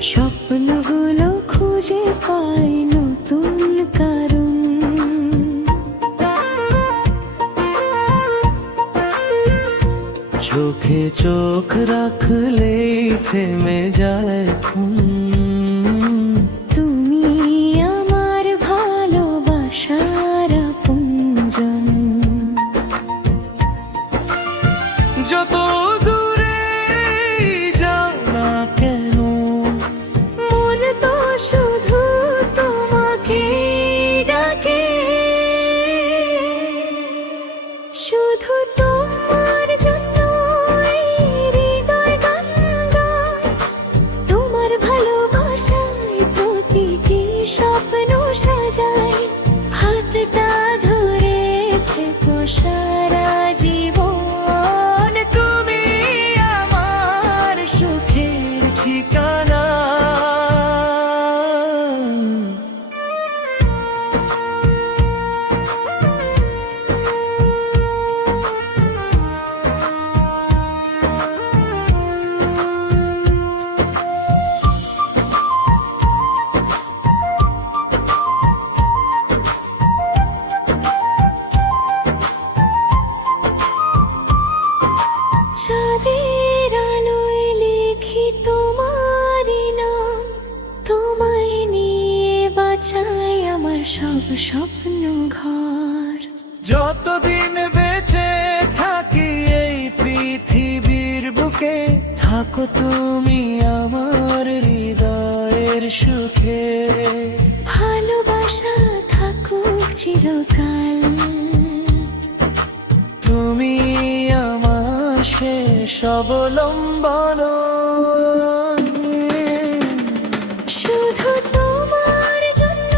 স্বপ্নগুলো খুঁজে পাই নতুন কারণ। চোখে চোখ রাখলেই থেমে যায় ঘুম। তুমি আমার ভালোবাসার আপনজন। যত দূরে যাও না কেন, মন তো শুধু তোমাকে ডাকে। শুধু তোমার জন্য এই হৃদয় গান গায়। তোমার ভালোবাসায় প্রতিটি স্বপ্ন সাজায়। হাতটা ধরে থেকো সারা জীবন। তুমি আমার সুখের ঠিকানা। চাঁদের আলোয় লিখি তোমারই নাম। তোমায় নিয়ে বাঁচাই আমার সব স্বপ্ন ঘর। যতদিন বেঁচে থাকি এই পৃথিবীর বুকে, থাকো তুমি আমার হৃদয়ের সুখে। ভালোবাসা থাকুক চিরকাল। তুমি আমার শেষ অবলম্বন। শুধু তোমার জন্য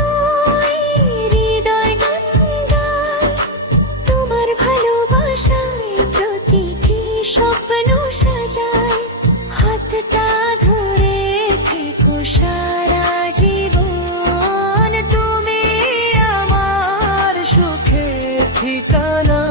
এই হৃদয় গান গায়। তোমার ভালোবাসায় প্রতিটি স্বপ্ন সাজায়। হাতটা ধরে থেকো সারা জীবন। তুমি আমার সুখের ঠিকানা।